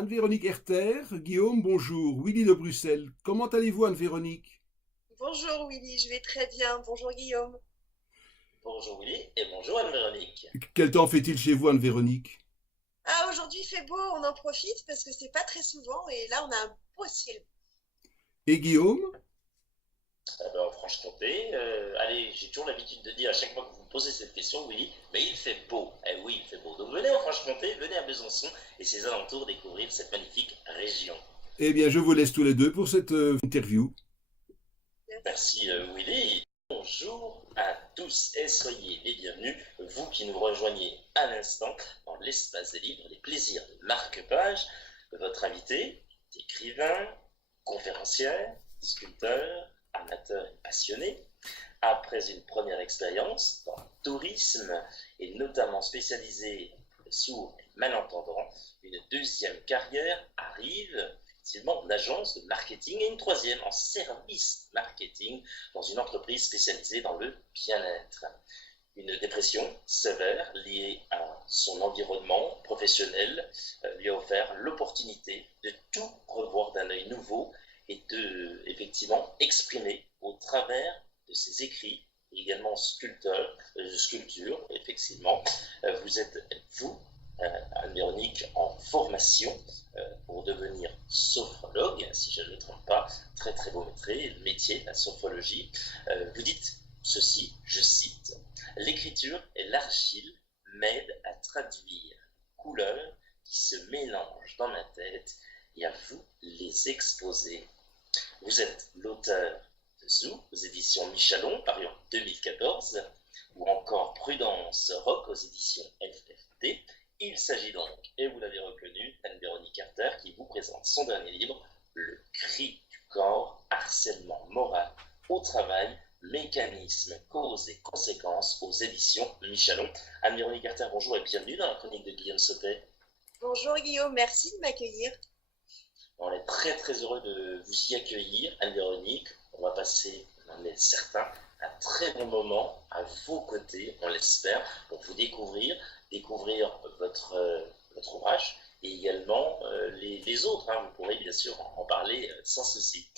Anne-Véronique Herter, Guillaume, bonjour. Willy de Bruxelles. Comment allez-vous, Anne-Véronique? Bonjour Willy, je vais très bien. Bonjour Guillaume. Bonjour Willy et bonjour Anne-Véronique. Quel temps fait-il chez vous, Anne-Véronique? Ah, aujourd'hui il fait beau, on en profite parce que c'est pas très souvent et là on a un beau ciel. Et Guillaume? En Franche-Comté, allez, j'ai toujours l'habitude de dire à chaque fois que vous me posez cette question, Willy, mais il fait beau. Eh oui, il fait beau. Donc venez en Franche-Comté, venez à Besançon et ses alentours découvrir cette magnifique région. Eh bien, je vous laisse tous les deux pour cette interview. Merci. Merci Willy. Bonjour à tous et soyez les bienvenus, vous qui nous rejoignez à l'instant dans l'espace des livres, les plaisirs de marque-page. Votre invité est écrivain, conférencière, sculpteur, amateur et passionné. Après une première expérience dans le tourisme et notamment spécialisé pour les sourds et malentendants, une deuxième carrière arrive effectivement en agence de marketing et une troisième en service marketing dans une entreprise spécialisée dans le bien-être. Une dépression sévère liée à son environnement professionnel lui a offert l'opportunité de tout revoir d'un œil nouveau et de effectivement exprimer au travers de ses écrits, également sculpture, effectivement. Vous êtes, vous, Anne-Véronique, en formation pour devenir sophrologue, si je ne me trompe pas, très très beau métier, la sophrologie. Vous dites ceci, je cite, l'écriture et l'argile m'aident à traduire couleurs qui se mélangent dans ma tête et à vous les exposer. Vous êtes l'auteur de Zoo aux éditions Michalon, paru en 2014, ou encore Prudence Rock aux éditions FFT. Il s'agit donc, et vous l'avez reconnu, Anne-Véronique Herter qui vous présente son dernier livre, Le cri du corps, harcèlement moral au travail, mécanismes, causes et conséquences aux éditions Michalon. Anne-Véronique Herter, bonjour et bienvenue dans la chronique de Guillaume Sautet. Bonjour Guillaume, merci de m'accueillir. On est très très heureux de vous y accueillir, Anne-Véronique. On va passer, on en est certain, un très bon moment à vos côtés, on l'espère, pour vous découvrir votre ouvrage et également les autres. Vous pourrez bien sûr en parler sans souci.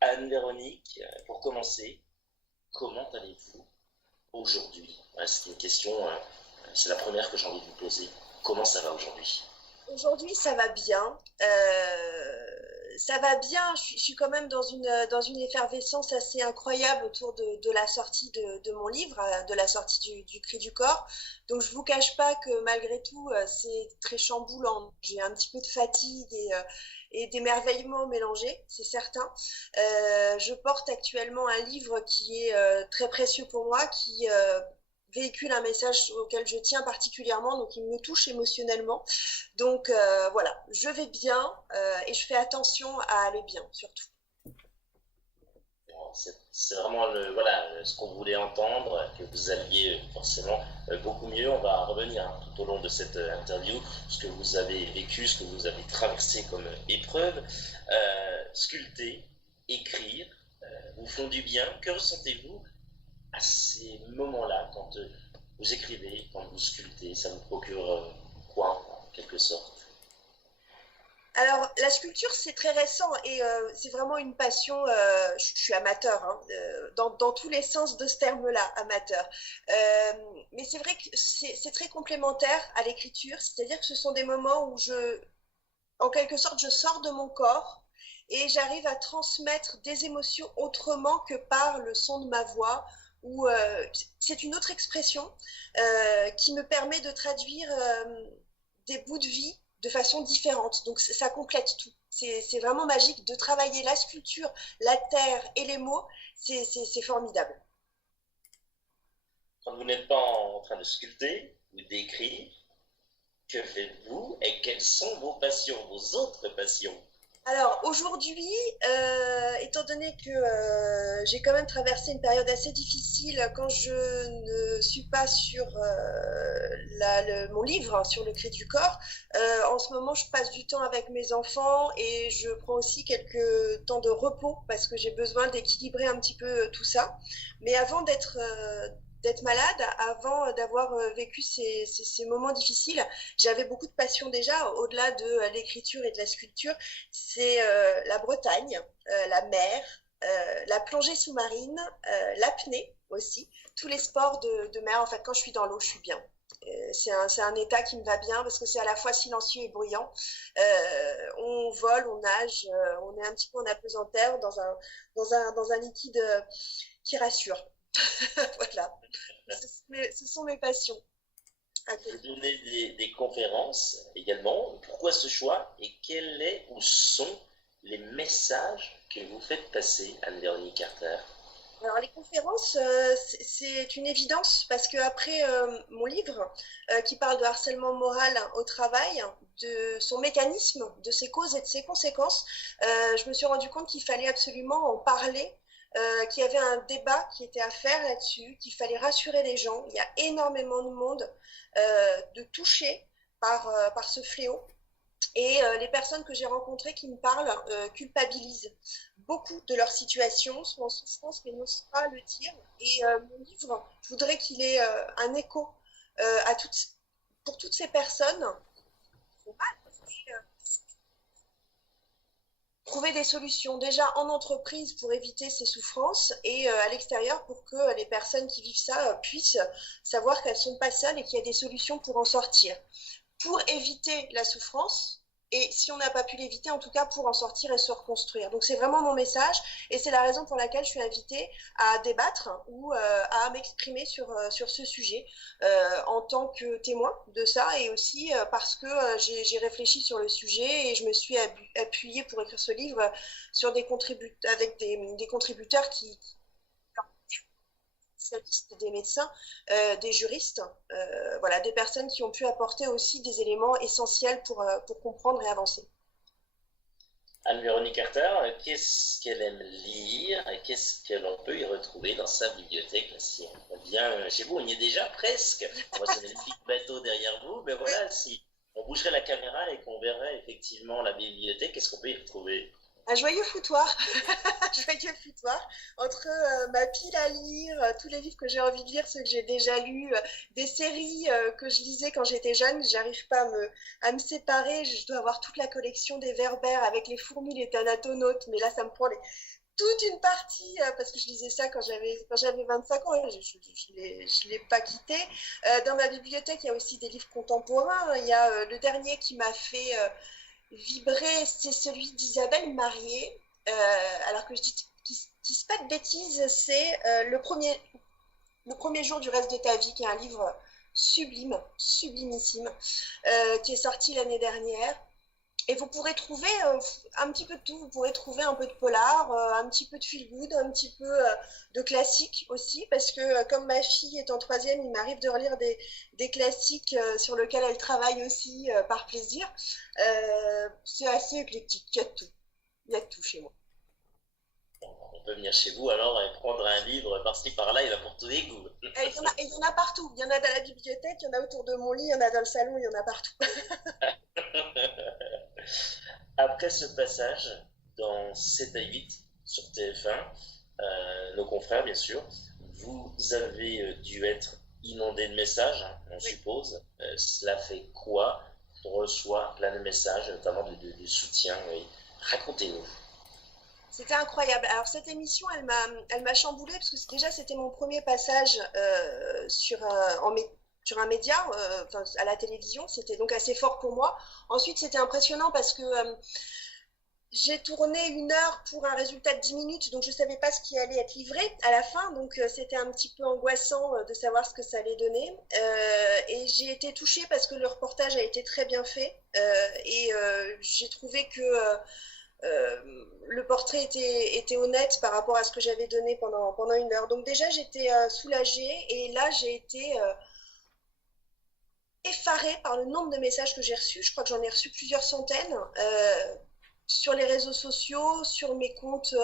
Anne-Véronique, pour commencer, comment allez-vous aujourd'hui? C'est une question, c'est la première que j'ai envie de vous poser. Comment ça va aujourd'hui? Aujourd'hui ça va bien. Ça va bien, je suis quand même dans une effervescence assez incroyable autour de la sortie de mon livre, de la sortie du Cri du corps. Donc je ne vous cache pas que malgré tout, c'est très chamboulant. J'ai un petit peu de fatigue et d'émerveillement mélangés, c'est certain. Je porte actuellement un livre qui est très précieux pour moi, qui véhicule un message auquel je tiens particulièrement, donc il me touche émotionnellement. Donc voilà, je vais bien et je fais attention à aller bien, surtout. C'est vraiment ce qu'on voulait entendre, que vous alliez forcément beaucoup mieux. On va revenir tout au long de cette interview, ce que vous avez vécu, ce que vous avez traversé comme épreuve. Sculpter, écrire, vous font du bien. Que ressentez-vous à ces moments-là, quand vous écrivez, quand vous sculptez? Ça vous procure quoi, en quelque sorte? Alors, la sculpture, c'est très récent et c'est vraiment une passion. Je suis amateur, hein, dans tous les sens de ce terme-là, amateur. Mais c'est vrai que c'est très complémentaire à l'écriture, c'est-à-dire que ce sont des moments où en quelque sorte, je sors de mon corps et j'arrive à transmettre des émotions autrement que par le son de ma voix. Ou c'est une autre expression qui me permet de traduire des bouts de vie de façon différente. Donc ça complète tout. C'est vraiment magique de travailler la sculpture, la terre et les mots. C'est formidable. Quand vous n'êtes pas en train de sculpter ou d'écrire, que faites-vous et quelles sont vos passions, vos autres passions? Alors aujourd'hui, étant donné que j'ai quand même traversé une période assez difficile quand je ne suis pas sur mon livre, hein, sur le cri du corps, en ce moment je passe du temps avec mes enfants et je prends aussi quelques temps de repos parce que j'ai besoin d'équilibrer un petit peu tout ça. Mais avant d'être malade, avant d'avoir vécu ces moments difficiles, j'avais beaucoup de passion déjà, au-delà de l'écriture et de la sculpture. C'est la Bretagne, la mer, la plongée sous-marine, l'apnée aussi, tous les sports de mer. En fait, quand je suis dans l'eau, je suis bien. C'est un état qui me va bien parce que c'est à la fois silencieux et bruyant. On vole, on nage, on est un petit peu en apesanteur dans un liquide qui rassure. Voilà, ce sont mes passions. Vous donnez des conférences également. Pourquoi ce choix et quel est ou sont les messages que vous faites passer, Anne-Véronique Carter? Alors les conférences, c'est une évidence parce qu'après mon livre qui parle de harcèlement moral au travail, de son mécanisme, de ses causes et de ses conséquences, je me suis rendu compte qu'il fallait absolument en parler, qu'il y avait un débat qui était à faire là-dessus, qu'il fallait rassurer les gens. Il y a énormément de monde de touchés par ce fléau. Et les personnes que j'ai rencontrées qui me parlent culpabilisent beaucoup de leur situation, sont en souffrance mais n'osent pas le dire. Et mon livre, je voudrais qu'il ait un écho pour toutes ces personnes qui ont mal trouver des solutions déjà en entreprise pour éviter ces souffrances et à l'extérieur pour que les personnes qui vivent ça puissent savoir qu'elles ne sont pas seules et qu'il y a des solutions pour en sortir. Pour éviter la souffrance, et si on n'a pas pu l'éviter, en tout cas pour en sortir et se reconstruire. Donc c'est vraiment mon message et c'est la raison pour laquelle je suis invitée à débattre ou à m'exprimer sur ce sujet en tant que témoin de ça et aussi parce que j'ai réfléchi sur le sujet et je me suis appuyée pour écrire ce livre sur avec des contributeurs qui des médecins, des juristes, voilà, des personnes qui ont pu apporter aussi des éléments essentiels pour comprendre et avancer. Anne-Véronique Carter, qu'est-ce qu'elle aime lire et qu'est-ce que l'on peut y retrouver dans sa bibliothèque? Si on vient chez vous, on y est déjà presque. On voit ce magnifique bateau derrière vous, mais voilà, si on bougerait la caméra et qu'on verrait effectivement la bibliothèque, qu'est-ce qu'on peut y retrouver? Un joyeux foutoir, joyeux foutoir, entre ma pile à lire, tous les livres que j'ai envie de lire, ceux que j'ai déjà lus, des séries que je lisais quand j'étais jeune, j'arrive pas à me séparer, je dois avoir toute la collection des Verbères avec les fourmis, les thanatonautes, mais là ça me prend toute une partie, parce que je lisais ça quand j'avais 25 ans, je l'ai pas quitté. Dans ma bibliothèque, il y a aussi des livres contemporains, il y a le dernier qui m'a fait... vibrer, c'est celui d'Isabelle Marié. Alors que je dis pas de bêtises, c'est le premier jour du reste de ta vie, qui est un livre sublime, sublimissime, qui est sorti l'année dernière. Et vous pourrez trouver un petit peu de tout. Vous pourrez trouver un peu de polar, un petit peu de feel good, un petit peu de classique aussi, parce que comme ma fille est en troisième, il m'arrive de relire des classiques sur lesquels elle travaille aussi par plaisir. C'est assez éclectique, il y a de tout. Il y a de tout chez moi. On peut venir chez vous alors et prendre un livre par-ci par-là, il va pour tous les goûts. Il y en a partout. Il y en a dans la bibliothèque, il y en a autour de mon lit, il y en a dans le salon, il y en a partout. Après ce passage dans 7 à 8 sur TF1, nos confrères bien sûr, vous avez dû être inondé de messages, hein, on suppose. Cela fait quoi? On reçoit plein de messages, notamment de soutien. Oui. Racontez-nous. C'était incroyable. Alors cette émission, elle m'a chamboulée parce que déjà c'était mon premier passage sur un média, à la télévision. C'était donc assez fort pour moi. Ensuite, c'était impressionnant parce que j'ai tourné 1 heure pour un résultat de 10 minutes, donc je ne savais pas ce qui allait être livré à la fin. Donc c'était un petit peu angoissant de savoir ce que ça allait donner. Et j'ai été touchée parce que le reportage a été très bien fait. Et j'ai trouvé que... le portrait était honnête par rapport à ce que j'avais donné pendant 1 heure. Donc déjà, j'étais soulagée et là, j'ai été effarée par le nombre de messages que j'ai reçus. Je crois que j'en ai reçu plusieurs centaines. sur les réseaux sociaux, sur mes comptes,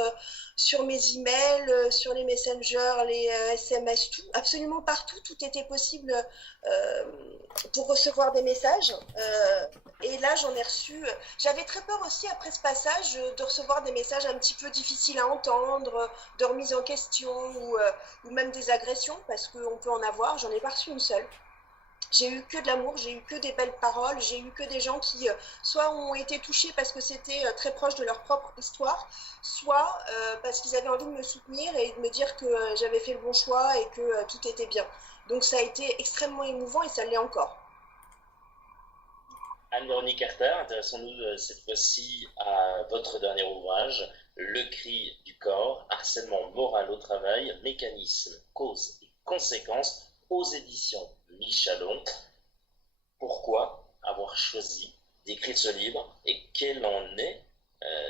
sur mes emails, sur les messengers, les SMS, tout, absolument partout, tout était possible pour recevoir des messages. Et là, j'en ai reçu. J'avais très peur aussi, après ce passage, de recevoir des messages un petit peu difficiles à entendre, de remise en question ou même des agressions, parce qu'on peut en avoir. J'en ai pas reçu une seule. J'ai eu que de l'amour, j'ai eu que des belles paroles, j'ai eu que des gens qui soit ont été touchés parce que c'était très proche de leur propre histoire, soit parce qu'ils avaient envie de me soutenir et de me dire que j'avais fait le bon choix et que tout était bien. Donc ça a été extrêmement émouvant et ça l'est encore. Anne-Véronique Herter, intéressons-nous cette fois-ci à votre dernier ouvrage, Le cri du corps, harcèlement moral au travail, mécanismes, causes et conséquences, aux éditions Michalon. Pourquoi avoir choisi d'écrire ce livre et quels en est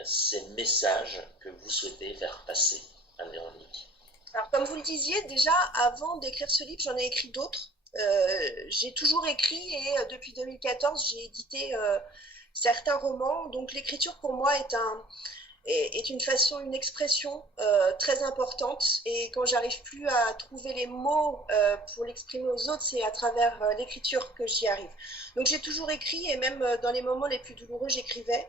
ces messages que vous souhaitez faire passer, Anne-Véronique? Alors comme vous le disiez, déjà avant d'écrire ce livre, j'en ai écrit d'autres. J'ai toujours écrit et depuis 2014, j'ai édité certains romans. Donc l'écriture pour moi est une façon, une expression très importante. Et quand j'arrive plus à trouver les mots pour l'exprimer aux autres, c'est à travers l'écriture que j'y arrive. Donc j'ai toujours écrit et même dans les moments les plus douloureux, j'écrivais.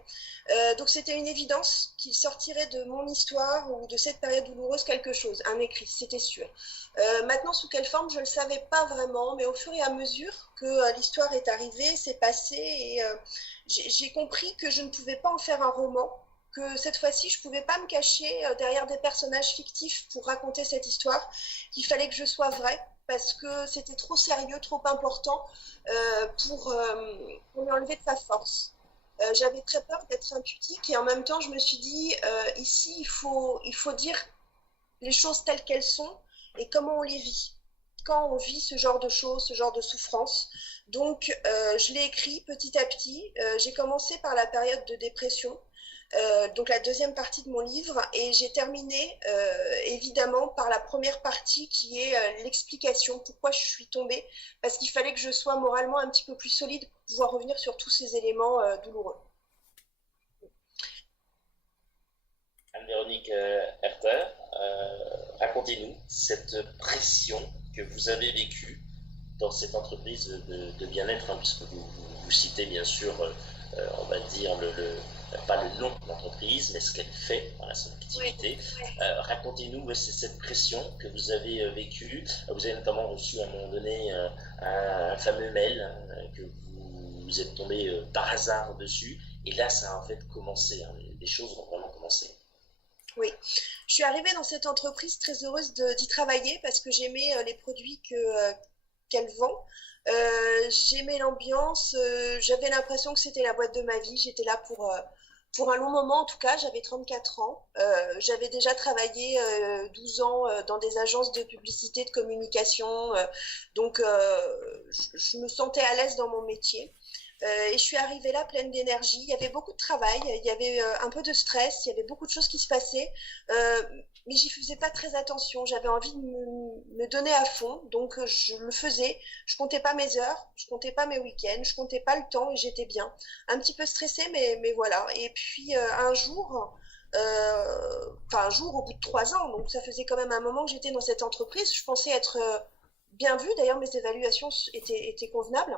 Donc c'était une évidence qu'il sortirait de mon histoire ou de cette période douloureuse quelque chose, un écrit, c'était sûr. Maintenant, sous quelle forme, je ne le savais pas vraiment, mais au fur et à mesure que l'histoire est arrivée, c'est passé et j'ai compris que je ne pouvais pas en faire un roman, que cette fois-ci, je ne pouvais pas me cacher derrière des personnages fictifs pour raconter cette histoire, qu'il fallait que je sois vraie, parce que c'était trop sérieux, trop important pour lui enlever de sa force. J'avais très peur d'être impudique et en même temps, je me suis dit, ici, il faut dire les choses telles qu'elles sont et comment on les vit. Quand on vit ce genre de choses, ce genre de souffrance. Donc, je l'ai écrit petit à petit. J'ai commencé par la période de dépression. Donc la deuxième partie de mon livre et j'ai terminé évidemment par la première partie qui est l'explication pourquoi je suis tombée parce qu'il fallait que je sois moralement un petit peu plus solide pour pouvoir revenir sur tous ces éléments douloureux. Anne-Véronique Herter, racontez-nous cette pression que vous avez vécue dans cette entreprise de bien-être, hein, puisque vous citez bien sûr, on va dire, pas le nom de l'entreprise, mais ce qu'elle fait, voilà, son activité. Oui. Racontez-nous cette pression que vous avez vécue. Vous avez notamment reçu à un moment donné un fameux mail que vous êtes tombé par hasard dessus. Et là, ça a en fait commencé. Hein, les choses ont vraiment commencé. Oui, je suis arrivée dans cette entreprise très heureuse d'y travailler parce que j'aimais les produits qu'elle vend. J'aimais l'ambiance, j'avais l'impression que c'était la boîte de ma vie. J'étais là pour un long moment, en tout cas, j'avais 34 ans. J'avais déjà travaillé 12 ans dans des agences de publicité, de communication. Donc, je me sentais à l'aise dans mon métier. Et je suis arrivée là pleine d'énergie. Il y avait beaucoup de travail, il y avait un peu de stress, il y avait beaucoup de choses qui se passaient. Mais j'y faisais pas très attention. J'avais envie de me donner à fond, donc je le faisais. Je comptais pas mes heures, je comptais pas mes week-ends, je comptais pas le temps et j'étais bien. Un petit peu stressée, mais voilà. Et puis un jour au bout de 3 ans, donc ça faisait quand même un moment que j'étais dans cette entreprise. Je pensais être bien vue. D'ailleurs, mes évaluations étaient convenables.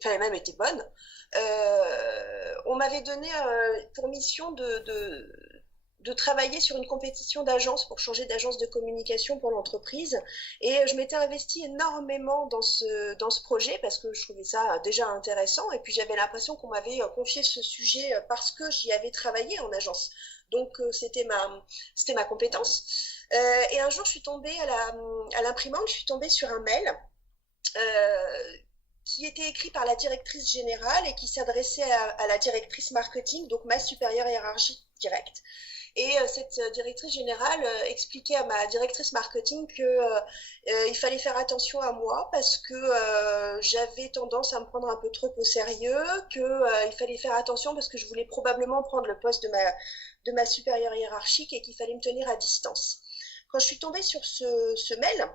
Enfin, elle même était bonne. On m'avait donné pour mission de travailler sur une compétition d'agence pour changer d'agence de communication pour l'entreprise. Et je m'étais investie énormément dans ce projet parce que je trouvais ça déjà intéressant. Et puis j'avais l'impression qu'on m'avait confié ce sujet parce que j'y avais travaillé en agence. Donc c'était ma compétence. Et un jour, je suis tombée à l'imprimante, je suis tombée sur un mail qui était écrit par la directrice générale et qui s'adressait à la directrice marketing, donc ma supérieure hiérarchie directe. Et cette directrice générale expliquait à ma directrice marketing qu'il fallait faire attention à moi parce que j'avais tendance à me prendre un peu trop au sérieux, qu'il fallait faire attention parce que je voulais probablement prendre le poste de ma supérieure hiérarchique et qu'il fallait me tenir à distance. Quand je suis tombée sur ce mail,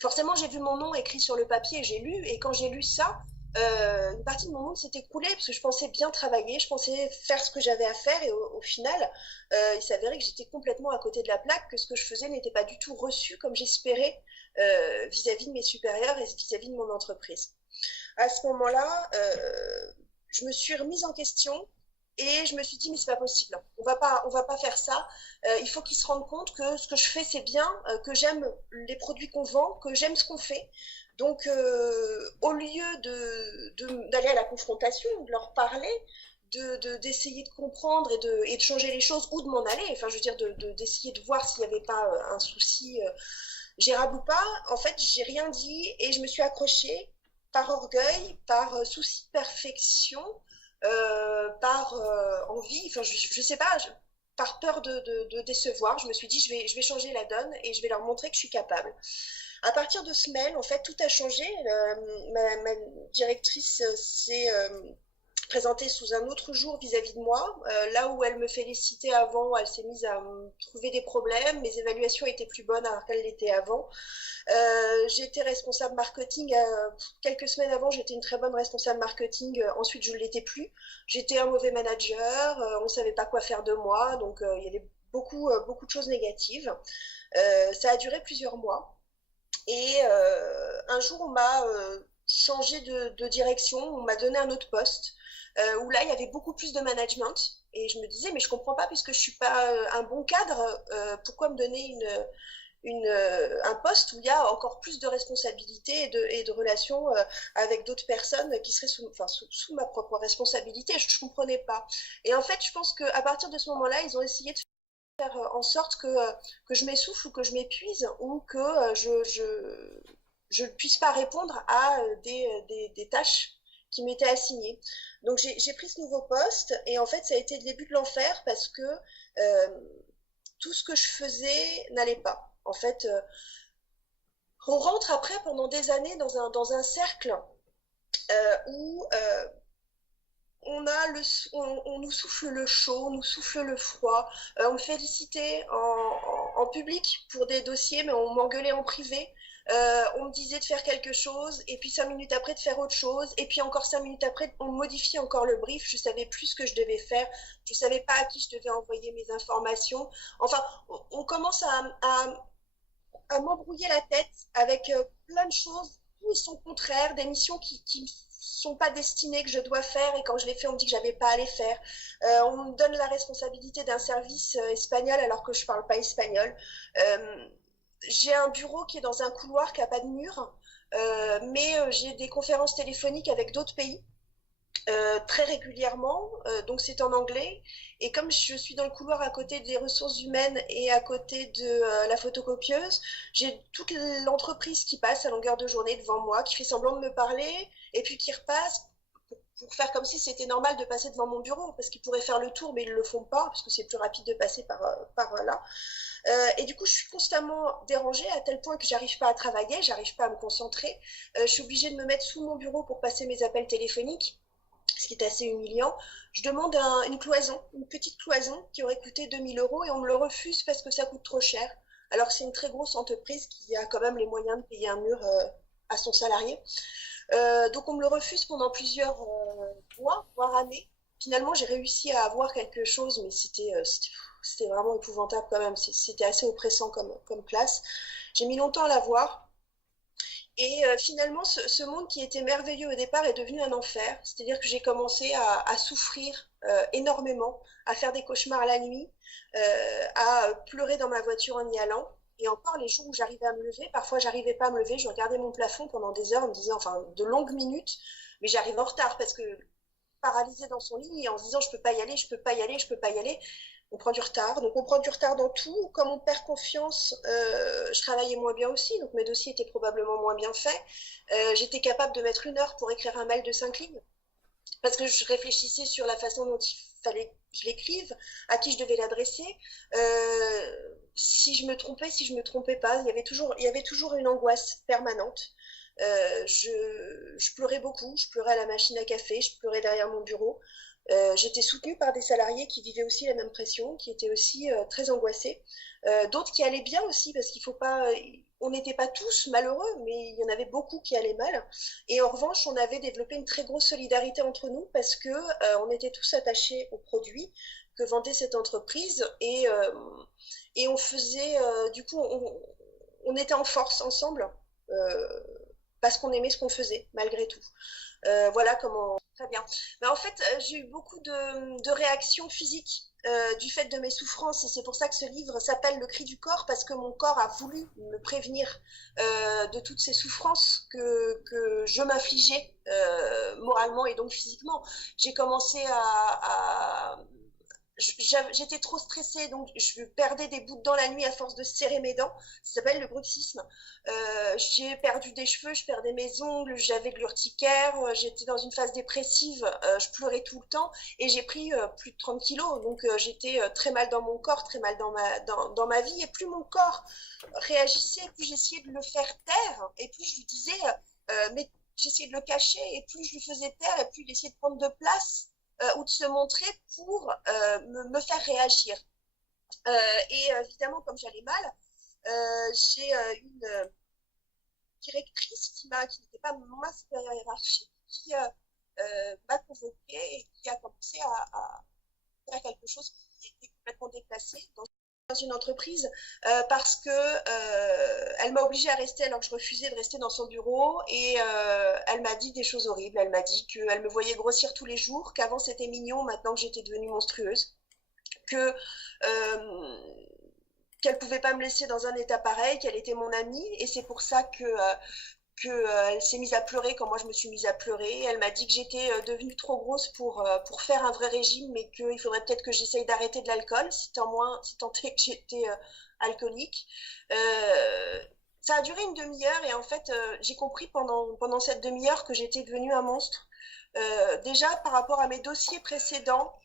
forcément, j'ai vu mon nom écrit sur le papier, j'ai lu, et quand j'ai lu ça, une partie de mon monde s'est écroulée parce que je pensais bien travailler, je pensais faire ce que j'avais à faire et au final, il s'avérait que j'étais complètement à côté de la plaque, que ce que je faisais n'était pas du tout reçu comme j'espérais vis-à-vis de mes supérieurs et vis-à-vis de mon entreprise. À ce moment-là, je me suis remise en question et je me suis dit mais c'est pas possible, on va pas faire ça. Il faut qu'ils se rendent compte que ce que je fais c'est bien, que j'aime les produits qu'on vend, que j'aime ce qu'on fait. Donc au lieu d'aller à la confrontation, de leur parler, d'essayer de comprendre et de changer les choses ou de m'en aller, enfin je veux dire d'essayer de voir s'il n'y avait pas un souci gérable ou pas, en fait j'ai rien dit et je me suis accrochée par orgueil, par souci de perfection, par envie, enfin je sais pas, par peur de décevoir, je me suis dit je vais changer la donne et je vais leur montrer que je suis capable. À partir de ce mail, en fait, tout a changé. Ma directrice s'est présentée sous un autre jour vis-à-vis de moi. Là où elle me félicitait avant, elle s'est mise à me trouver des problèmes. Mes évaluations étaient plus bonnes alors qu'elles l'étaient avant. J'étais responsable marketing. Quelques semaines avant, j'étais une très bonne responsable marketing. Ensuite, je ne l'étais plus. J'étais un mauvais manager. On ne savait pas quoi faire de moi. Donc, il y avait beaucoup de choses négatives. Ça a duré plusieurs mois. Et un jour, on m'a changé de direction, on m'a donné un autre poste, où là, il y avait beaucoup plus de management. Et je me disais, mais je comprends pas, puisque je suis pas un bon cadre, pourquoi me donner un poste où il y a encore plus de responsabilités et de relations avec d'autres personnes qui seraient sous ma propre responsabilité. Je ne comprenais pas. Et en fait, je pense qu'à partir de ce moment-là, ils ont essayé de faire en sorte que je m'essouffle ou que je m'épuise ou que je ne puisse pas répondre à des tâches qui m'étaient assignées. Donc j'ai pris ce nouveau poste et en fait ça a été le début de l'enfer parce que tout ce que je faisais n'allait pas. En fait, on rentre après pendant des années dans un cercle où on nous souffle le chaud, on nous souffle le froid. On me félicitait en public pour des dossiers, mais on m'engueulait en privé. On me disait de faire quelque chose, et puis 5 minutes après de faire autre chose, et puis encore 5 minutes après, on modifiait encore le brief. Je savais plus ce que je devais faire, je savais pas à qui je devais envoyer mes informations. Enfin, on commence à m'embrouiller la tête avec plein de choses, tout et son contraire, des missions qui sont pas destinées que je dois faire et quand je les fais on me dit que j'avais pas à les faire. On me donne la responsabilité d'un service espagnol alors que je parle pas espagnol. J'ai un bureau qui est dans un couloir qui a pas de mur, mais j'ai des conférences téléphoniques avec d'autres pays. Très régulièrement, donc c'est en anglais. Et comme je suis dans le couloir à côté des ressources humaines et à côté de la photocopieuse, j'ai toute l'entreprise qui passe à longueur de journée devant moi, qui fait semblant de me parler, et puis qui repasse pour faire comme si c'était normal de passer devant mon bureau, parce qu'ils pourraient faire le tour, mais ils ne le font pas, parce que c'est plus rapide de passer par là. Et du coup, je suis constamment dérangée à tel point que j'arrive pas à travailler, j'arrive pas à me concentrer. Je suis obligée de me mettre sous mon bureau pour passer mes appels téléphoniques, ce qui est assez humiliant. Je demande une cloison, une petite cloison qui aurait coûté 2 000 € et on me le refuse parce que ça coûte trop cher. Alors que c'est une très grosse entreprise qui a quand même les moyens de payer un mur à son salarié. Donc on me le refuse pendant plusieurs mois, voire années. Finalement, j'ai réussi à avoir quelque chose, mais c'était vraiment épouvantable quand même. C'était assez oppressant comme classe. J'ai mis longtemps à l'avoir. Et finalement, ce monde qui était merveilleux au départ est devenu un enfer. C'est-à-dire que j'ai commencé à souffrir énormément, à faire des cauchemars la nuit, à pleurer dans ma voiture en y allant. Et encore, les jours où j'arrivais à me lever, parfois j'arrivais pas à me lever, je regardais mon plafond pendant des heures en me disant, enfin de longues minutes, mais j'arrive en retard parce que paralysée dans son lit et en se disant je peux pas y aller, je peux pas y aller, je peux pas y aller. On prend du retard. Donc on prend du retard dans tout. Comme on perd confiance, je travaillais moins bien aussi, donc mes dossiers étaient probablement moins bien faits. J'étais capable de mettre 1 heure pour écrire un mail de 5 lignes, parce que je réfléchissais sur la façon dont il fallait que je l'écrive, à qui je devais l'adresser, si je me trompais, si je me trompais pas. Il y avait toujours une angoisse permanente. Je pleurais beaucoup, je pleurais à la machine à café, je pleurais derrière mon bureau. J'étais soutenue par des salariés qui vivaient aussi la même pression, qui étaient aussi très angoissés. d'autres qui allaient bien aussi, parce qu'il faut pas, on n'était pas tous malheureux, mais il y en avait beaucoup qui allaient mal. Et en revanche, on avait développé une très grosse solidarité entre nous parce que on était tous attachés aux produits que vendait cette entreprise et on faisait, du coup, on était en force ensemble euh, parce qu'on aimait ce qu'on faisait malgré tout. Voilà comment. Très bien. Mais en fait, j'ai eu beaucoup de réactions physiques du fait de mes souffrances et c'est pour ça que ce livre s'appelle Le cri du corps parce que mon corps a voulu me prévenir de toutes ces souffrances que je m'infligeais moralement et donc physiquement. J'ai commencé à j'étais trop stressée, donc je perdais des bouts de dents la nuit à force de serrer mes dents. Ça s'appelle le bruxisme. J'ai perdu des cheveux, je perdais mes ongles, j'avais de l'urticaire, j'étais dans une phase dépressive, je pleurais tout le temps et j'ai pris plus de 30 kilos. Donc j'étais très mal dans mon corps, très mal dans ma vie. Et plus mon corps réagissait, plus j'essayais de le faire taire et plus je lui disais, mais j'essayais de le cacher et plus je lui faisais taire et plus il essayait de prendre de place ou de se montrer pour me faire réagir. Et évidemment, comme j'allais mal, j'ai une directrice qui n'était pas ma supérieure hiérarchique, qui m'a convoquée et qui a commencé à faire quelque chose qui était complètement déplacé dans une entreprise parce que elle m'a obligée à rester alors que je refusais de rester dans son bureau et elle m'a dit des choses horribles. Elle m'a dit qu'elle me voyait grossir tous les jours, qu'avant c'était mignon, maintenant que j'étais devenue monstrueuse, que qu'elle pouvait pas me laisser dans un état pareil, qu'elle était mon amie et c'est pour ça elle s'est mise à pleurer quand moi je me suis mise à pleurer. Elle m'a dit que j'étais devenue trop grosse pour faire un vrai régime, mais qu'il faudrait peut-être que j'essaye d'arrêter de l'alcool, si tant est que j'étais alcoolique. Ça a duré une demi-heure et en fait, j'ai compris pendant cette demi-heure que j'étais devenue un monstre. Déjà, par rapport à mes dossiers précédents,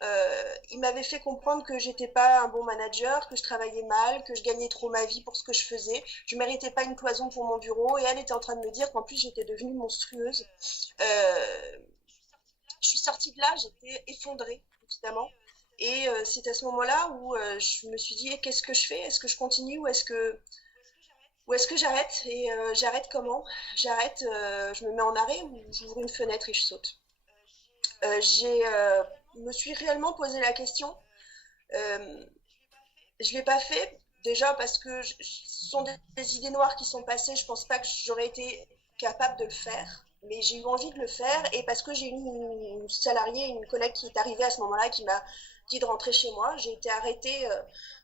il m'avait fait comprendre que j'étais pas un bon manager, que je travaillais mal, que je gagnais trop ma vie pour ce que je faisais. Je méritais pas une cloison pour mon bureau et elle était en train de me dire qu'en plus j'étais devenue monstrueuse. Je suis sortie de là, j'étais effondrée, évidemment. Et c'est à ce moment-là où je me suis dit, qu'est-ce que je fais? Est-ce que je continue ou est-ce que j'arrête? Et j'arrête comment? J'arrête, je me mets en arrêt ou j'ouvre une fenêtre et je saute. Me suis réellement posé la question. Je ne l'ai pas fait, déjà parce que ce sont des idées noires qui sont passées. Je ne pense pas que j'aurais été capable de le faire, mais j'ai eu envie de le faire et parce que j'ai eu une salariée, une collègue qui est arrivée à ce moment-là qui m'a dit de rentrer chez moi. J'ai été arrêtée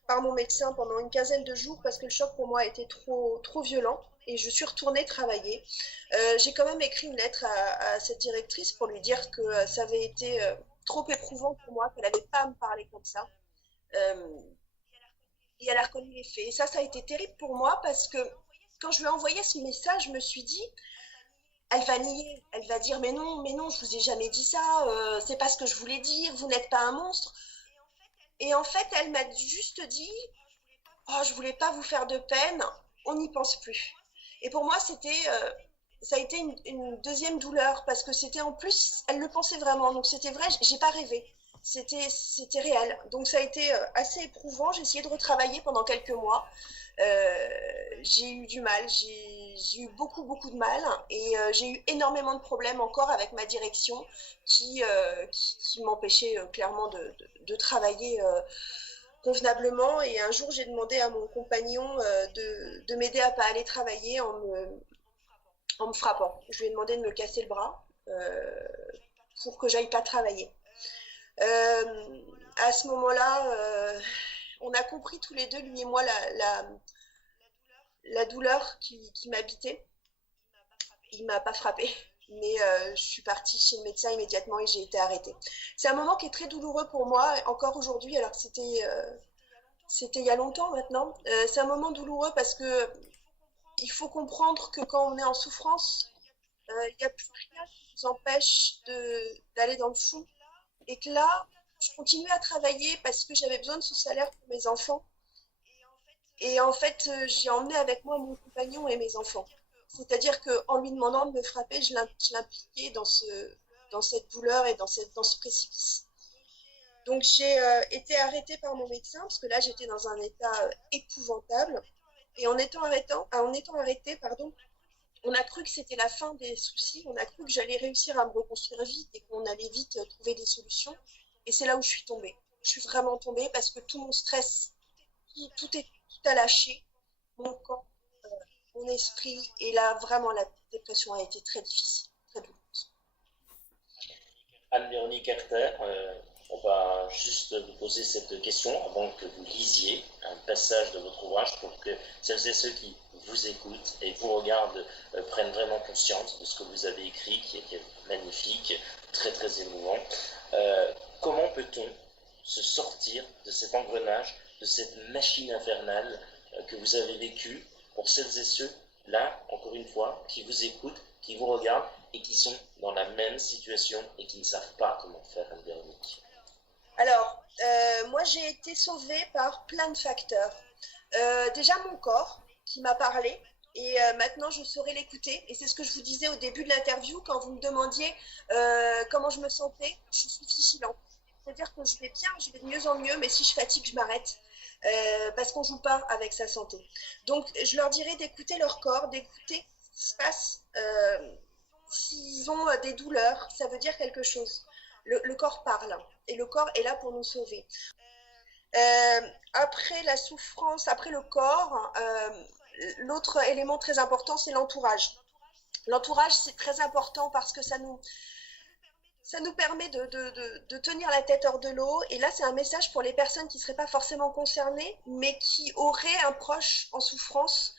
par mon médecin pendant une quinzaine de jours parce que le choc pour moi était trop violent et je suis retournée travailler. J'ai quand même écrit une lettre à cette directrice pour lui dire que ça avait été trop éprouvant pour moi, qu'elle n'avait pas à me parler comme ça. Et elle a reconnu les faits. Et ça a été terrible pour moi parce que quand je lui ai envoyé ce message, je me suis dit, elle va nier, elle va dire mais non, je vous ai jamais dit ça, c'est pas ce que je voulais dire, vous n'êtes pas un monstre. Et en fait, elle m'a juste dit, oh, je voulais pas vous faire de peine, on n'y pense plus. Et pour moi, ça a été une deuxième douleur parce que c'était en plus, elle le pensait vraiment, donc c'était vrai, j'ai pas rêvé. C'était réel. Donc ça a été assez éprouvant. J'ai essayé de retravailler pendant quelques mois. J'ai eu du mal, j'ai eu beaucoup de mal et j'ai eu énormément de problèmes encore avec ma direction qui m'empêchait clairement de travailler convenablement. Et un jour, j'ai demandé à mon compagnon de m'aider à pas aller travailler en me frappant. Je lui ai demandé de me casser le bras pour que j'aille pas travailler. À ce moment-là, on a compris tous les deux, lui et moi, la douleur qui m'habitait. Il m'a pas frappée, mais je suis partie chez le médecin immédiatement et j'ai été arrêtée. C'est un moment qui est très douloureux pour moi, encore aujourd'hui, alors que c'était il y a longtemps maintenant. C'est un moment douloureux parce que il faut comprendre que quand on est en souffrance, il n'y a plus rien qui nous empêche d'aller dans le fond. Et que là, je continuais à travailler parce que j'avais besoin de ce salaire pour mes enfants. Et en fait, j'ai emmené avec moi mon compagnon et mes enfants. C'est-à-dire qu'en lui demandant de me frapper, je l'impliquais dans cette douleur et dans ce précipice. Donc j'ai été arrêtée par mon médecin parce que là j'étais dans un état épouvantable. Et en étant arrêtée, pardon, on a cru que c'était la fin des soucis, on a cru que j'allais réussir à me reconstruire vite et qu'on allait vite trouver des solutions. Et c'est là où je suis tombée. Je suis vraiment tombée parce que tout mon stress, tout a lâché, mon corps, mon esprit. Et là, vraiment, la dépression a été très difficile, très douloureuse. Anne-Véronique Carter, on va juste vous poser cette question avant que vous lisiez un passage de votre ouvrage pour que celles et ceux qui vous écoutent et vous regardent prennent vraiment conscience de ce que vous avez écrit, qui est magnifique, très très émouvant. Comment peut-on se sortir de cet engrenage, de cette machine infernale que vous avez vécue, pour celles et ceux, là, encore une fois, qui vous écoutent, qui vous regardent et qui sont dans la même situation et qui ne savent pas comment faire, Anne-Véronique? Alors, moi j'ai été sauvée par plein de facteurs. Déjà mon corps qui m'a parlé et maintenant je saurais l'écouter. Et c'est ce que je vous disais au début de l'interview quand vous me demandiez comment je me sentais. Je suis vigilante. C'est-à-dire que je vais bien, je vais de mieux en mieux, mais si je fatigue, je m'arrête. Parce qu'on ne joue pas avec sa santé. Donc je leur dirais d'écouter leur corps, d'écouter ce qui se passe. S'ils ont des douleurs, ça veut dire quelque chose. Le corps parle et le corps est là pour nous sauver. Après la souffrance, après le corps, l'autre élément très important, c'est l'entourage. L'entourage, c'est très important parce que ça nous permet de tenir la tête hors de l'eau. Et là, c'est un message pour les personnes qui ne seraient pas forcément concernées, mais qui auraient un proche en souffrance.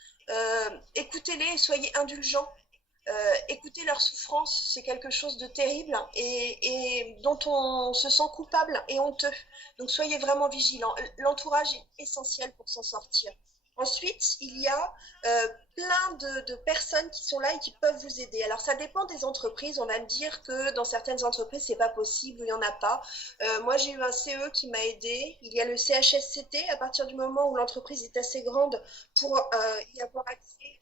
Écoutez-les et soyez indulgents. Écouter leur souffrance, c'est quelque chose de terrible et dont on se sent coupable et honteux. Donc soyez vraiment vigilants. L'entourage est essentiel pour s'en sortir. Ensuite, il y a plein de personnes qui sont là et qui peuvent vous aider. Alors ça dépend des entreprises. On va me dire que dans certaines entreprises, c'est pas possible ou il n'y en a pas. Moi, j'ai eu un CE qui m'a aidé. Il y a le CHSCT à partir du moment où l'entreprise est assez grande pour y avoir accès.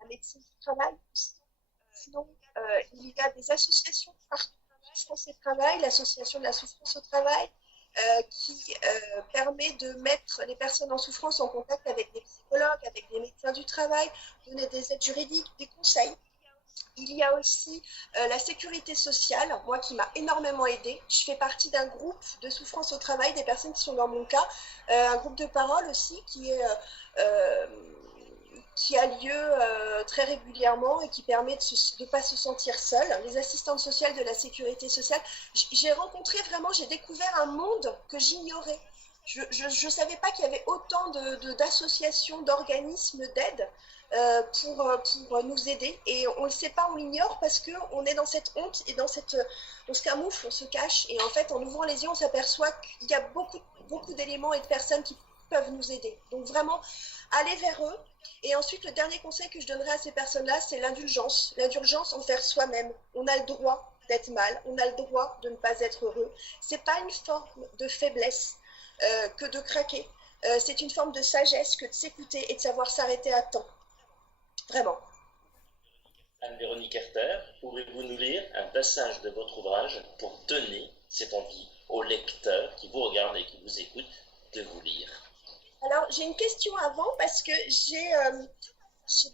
La médecine du travail aussi. Sinon, il y a des associations partout, Souffrance et Travail, l'association de la souffrance au travail, qui permet de mettre les personnes en souffrance en contact avec des psychologues, avec des médecins du travail, donner des aides juridiques, des conseils. Il y a aussi la sécurité sociale, moi qui m'a énormément aidée. Je fais partie d'un groupe de souffrance au travail, des personnes qui sont dans mon cas, un groupe de parole aussi qui a lieu très régulièrement et qui permet de ne pas se sentir seul. Les assistantes sociales de la sécurité sociale, j'ai découvert un monde que j'ignorais. Je ne savais pas qu'il y avait autant d'associations, d'organismes d'aide pour nous aider. Et on ne le sait pas, on l'ignore parce qu'on est dans cette honte et on se camoufle, on se cache. Et en fait, en ouvrant les yeux, on s'aperçoit qu'il y a beaucoup d'éléments et de personnes qui peuvent nous aider. Donc vraiment, allez vers eux. Et ensuite, le dernier conseil que je donnerai à ces personnes-là, c'est l'indulgence. L'indulgence envers soi-même. On a le droit d'être mal, on a le droit de ne pas être heureux. Ce n'est pas une forme de faiblesse que de craquer. C'est une forme de sagesse que de s'écouter et de savoir s'arrêter à temps. Vraiment. Anne-Véronique Carter, pouvez-vous nous lire un passage de votre ouvrage pour donner cette envie aux lecteurs qui vous regardent et qui vous écoutent de vous lire? Alors, j'ai une question avant parce que j'ai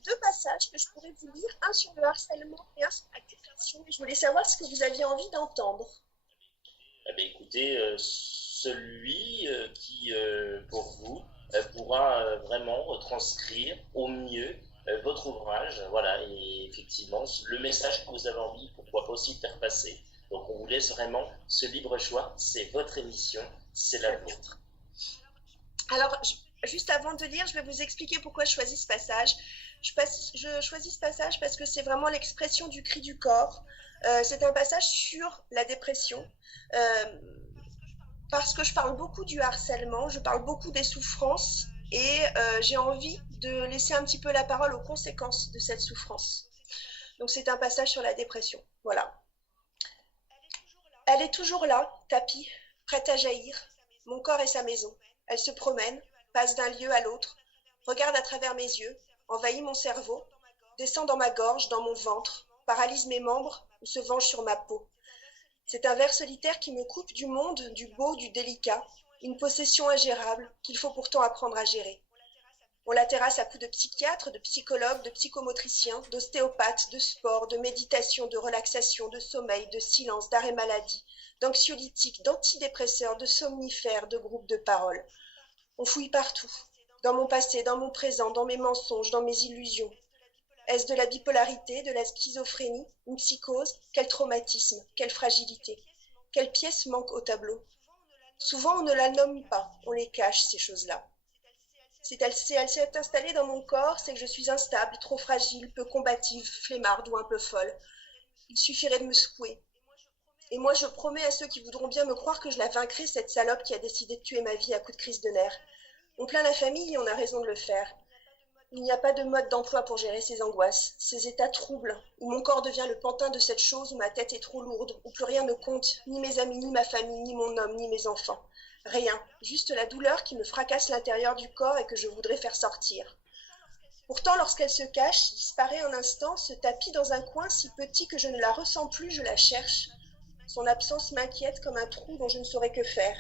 2 passages que je pourrais vous lire, un sur le harcèlement et un sur la dépression. Je voulais savoir ce que vous aviez envie d'entendre. Eh bien, écoutez, celui qui, pour vous, pourra vraiment retranscrire au mieux votre ouvrage, voilà, et effectivement, le message que vous avez envie, pourquoi pas aussi faire passer. Donc, on vous laisse vraiment ce libre choix, c'est votre émission, c'est la vôtre. Alors, juste avant de lire, je vais vous expliquer pourquoi je choisis ce passage. Je choisis ce passage parce que c'est vraiment l'expression du cri du corps. C'est un passage sur la dépression. Parce que je parle beaucoup du harcèlement, je parle beaucoup des souffrances et j'ai envie de laisser un petit peu la parole aux conséquences de cette souffrance. Donc c'est un passage sur la dépression. Voilà. Elle est toujours là, tapie, prête à jaillir. Mon corps est sa maison. Elle se promène, passe d'un lieu à l'autre, regarde à travers mes yeux, envahit mon cerveau, descend dans ma gorge, dans mon ventre, paralyse mes membres ou se venge sur ma peau. C'est un ver solitaire qui me coupe du monde, du beau, du délicat, une possession ingérable qu'il faut pourtant apprendre à gérer. On la terrasse à coups de psychiatres, de psychologues, de psychomotriciens, d'ostéopathes, de sport, de méditation, de relaxation, de sommeil, de silence, d'arrêt maladie, d'anxiolytiques, d'antidépresseurs, de somnifères, de groupes de parole. On fouille partout, dans mon passé, dans mon présent, dans mes mensonges, dans mes illusions. Est-ce de la bipolarité, de la schizophrénie, une psychose? Quel traumatisme, quelle fragilité, quelle pièce manque au tableau? Souvent on ne la nomme pas, on les cache ces choses-là. Si elle s'est installée dans mon corps, c'est que je suis instable, trop fragile, peu combative, flemmarde ou un peu folle. Il suffirait de me secouer. Et moi, je promets à ceux qui voudront bien me croire que je la vaincrai, cette salope qui a décidé de tuer ma vie à coups de crise de nerfs. On plaint la famille et on a raison de le faire. Il n'y a pas de mode d'emploi pour gérer ces angoisses, ces états troubles, où mon corps devient le pantin de cette chose, où ma tête est trop lourde, où plus rien ne compte, ni mes amis, ni ma famille, ni mon homme, ni mes enfants. Rien, juste la douleur qui me fracasse l'intérieur du corps et que je voudrais faire sortir. Pourtant, lorsqu'elle se cache, disparaît un instant, se tapit dans un coin si petit que je ne la ressens plus, je la cherche. Son absence m'inquiète comme un trou dont je ne saurais que faire.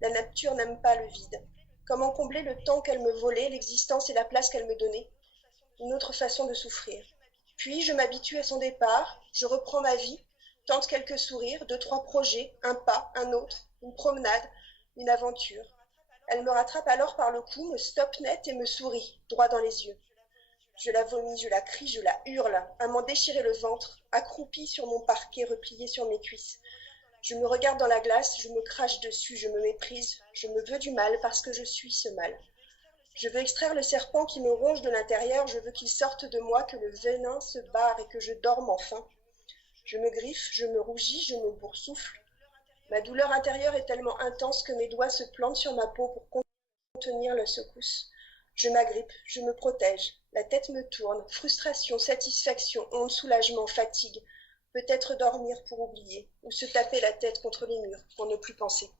La nature n'aime pas le vide. Comment combler le temps qu'elle me volait, l'existence et la place qu'elle me donnait? Une autre façon de souffrir. Puis je m'habitue à son départ, je reprends ma vie, tente quelques sourires, 2-3 projets, un pas, un autre, une promenade, une aventure. Elle me rattrape alors par le cou, me stoppe net et me sourit, droit dans les yeux. Je la vomis, je la crie, je la hurle, à m'en déchirer le ventre, accroupie sur mon parquet, repliée sur mes cuisses. Je me regarde dans la glace, je me crache dessus, je me méprise, je me veux du mal parce que je suis ce mal. Je veux extraire le serpent qui me ronge de l'intérieur, je veux qu'il sorte de moi, que le venin se barre et que je dorme enfin. Je me griffe, je me rougis, je me boursoufle. Ma douleur intérieure est tellement intense que mes doigts se plantent sur ma peau pour contenir la secousse. Je m'agrippe, je me protège. La tête me tourne. Frustration, satisfaction, honte, soulagement, fatigue. Peut-être dormir pour oublier, ou se taper la tête contre les murs pour ne plus penser.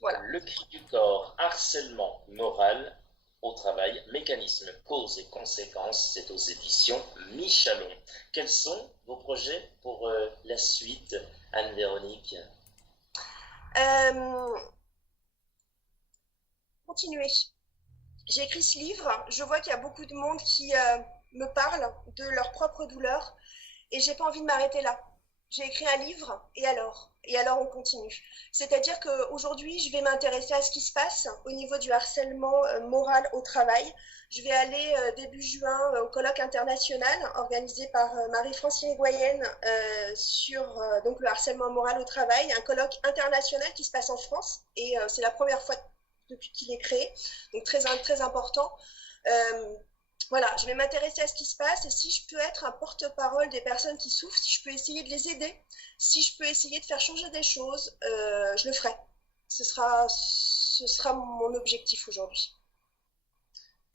Voilà. Le cri du corps, harcèlement moral au travail, mécanisme, cause et conséquences, c'est aux éditions Michalon. Quels sont vos projets pour la suite, Anne-Véronique? Continuer. J'ai écrit ce livre, je vois qu'il y a beaucoup de monde qui me parle de leur propre douleur et j'ai pas envie de m'arrêter là. J'ai écrit un livre et alors on continue. C'est-à-dire qu'aujourd'hui, je vais m'intéresser à ce qui se passe au niveau du harcèlement moral au travail. Je vais aller début juin au colloque international organisé par Marie-Francine Goyenne sur donc le harcèlement moral au travail, un colloque international qui se passe en France et c'est la première fois depuis qu'il est créé, donc très important. Voilà, je vais m'intéresser à ce qui se passe et si je peux être un porte-parole des personnes qui souffrent, si je peux essayer de les aider, si je peux essayer de faire changer des choses, je le ferai. Ce sera mon objectif aujourd'hui.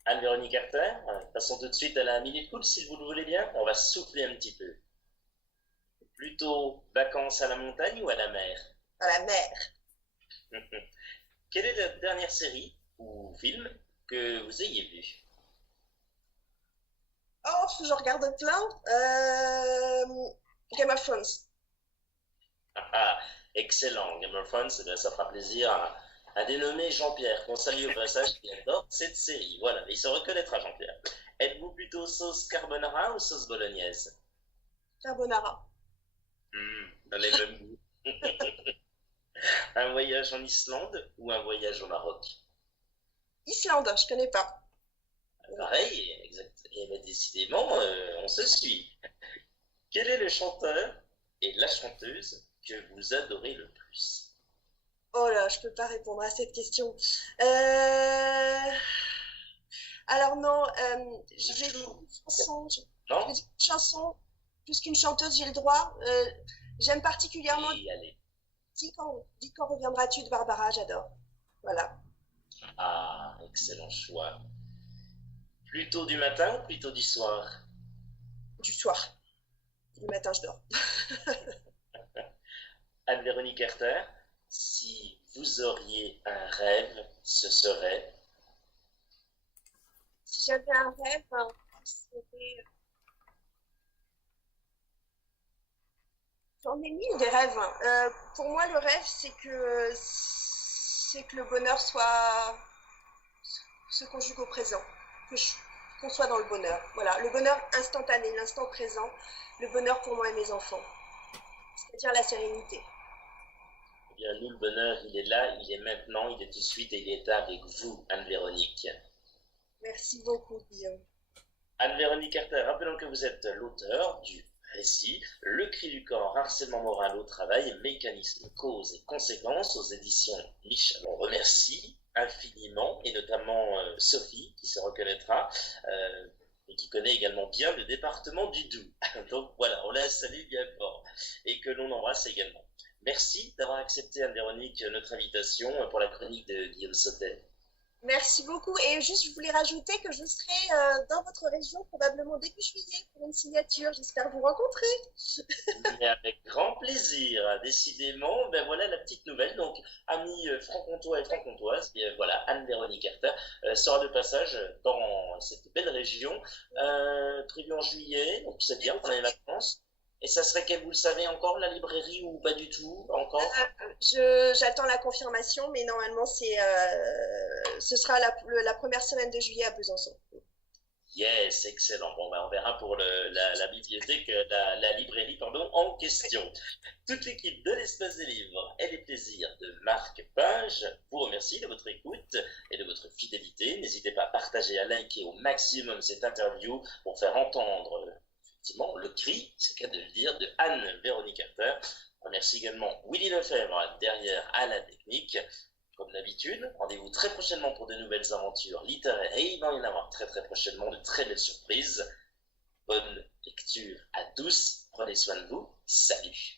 Anne-Véronique Carter, passons tout de suite à la minute cool, si vous le voulez bien. On va souffler un petit peu. Plutôt vacances à la montagne ou à la mer? À la mer. Quelle est la dernière série ou film que vous ayez vu? Oh, je regarde plein. Game of Thrones. Excellent. Game of Thrones, ça fera plaisir à dénommer Jean-Pierre, qu'on salue au passage, qui adore cette série. Voilà, il se reconnaîtra, Jean-Pierre. Êtes-vous plutôt sauce carbonara ou sauce bolognaise? Carbonara. Dans les mêmes goûts. Un voyage en Islande ou un voyage au Maroc? Islande, je connais pas. Pareil, exact. Et bien, décidément, on se suit. Quel est le chanteur et la chanteuse que vous adorez le plus? Oh là, je peux pas répondre à cette question. Alors non, je vais dire une chanson. Non? Je vais dire une chanson plus qu'une chanteuse, j'ai le droit. J'aime particulièrement Oui, allez. Dis quand reviendras-tu de Barbara, j'adore. Voilà. Ah, excellent choix. Plutôt du matin ou plutôt du soir? Du soir. Du matin, je dors. Anne-Véronique Carter, si vous auriez un rêve, ce serait? Si j'avais un rêve, c'était J'en ai mille des rêves. Pour moi, le rêve, c'est que le bonheur se conjugue au présent, qu'on soit dans le bonheur. Voilà, le bonheur instantané, l'instant présent, le bonheur pour moi et mes enfants, c'est-à-dire la sérénité. Eh bien, nous, le bonheur, il est là, il est maintenant, il est tout de suite et il est avec vous, Anne-Véronique. Merci beaucoup, Guillaume. Anne-Véronique Carter, rappelons que vous êtes l'auteur du récit Le cri du corps, harcèlement moral au travail, mécanismes, causes et conséquences aux éditions Michel. On remercie infiniment, et notamment Sophie, qui se reconnaîtra, et qui connaît également bien le département du Doubs. Donc voilà, on la salue bien fort, et que l'on embrasse également. Merci d'avoir accepté, Anne-Véronique, notre invitation pour la chronique de Guillaume Sautet. Merci beaucoup. Et juste, je voulais rajouter que je serai dans votre région probablement début juillet pour une signature. J'espère vous rencontrer. Mais avec grand plaisir, décidément. Ben voilà la petite nouvelle. Donc, amis franc-comtois et franc-comtoises, voilà, Anne-Véronique Carter sera de passage dans cette belle région, prévue en juillet, donc c'est bien pendant les vacances. Et ça serait quelle, vous le savez encore, la librairie ou pas du tout encore? J'attends la confirmation, mais normalement, ce sera la première semaine de juillet à Besançon. Yes, excellent. Bon, ben, on verra pour la bibliothèque, la librairie, pardon, en question. Toute l'équipe de l'Espace des Livres et les plaisirs de Marc Page vous remercie de votre écoute et de votre fidélité. N'hésitez pas à partager, à liker au maximum cette interview pour faire entendre le cri, c'est le cas de le dire, de Anne-Véronique Carter. On remercie également Willy Lefebvre derrière à la technique. Comme d'habitude, rendez-vous très prochainement pour de nouvelles aventures littéraires et il va y en avoir très très prochainement de très belles surprises. Bonne lecture à tous, prenez soin de vous, salut!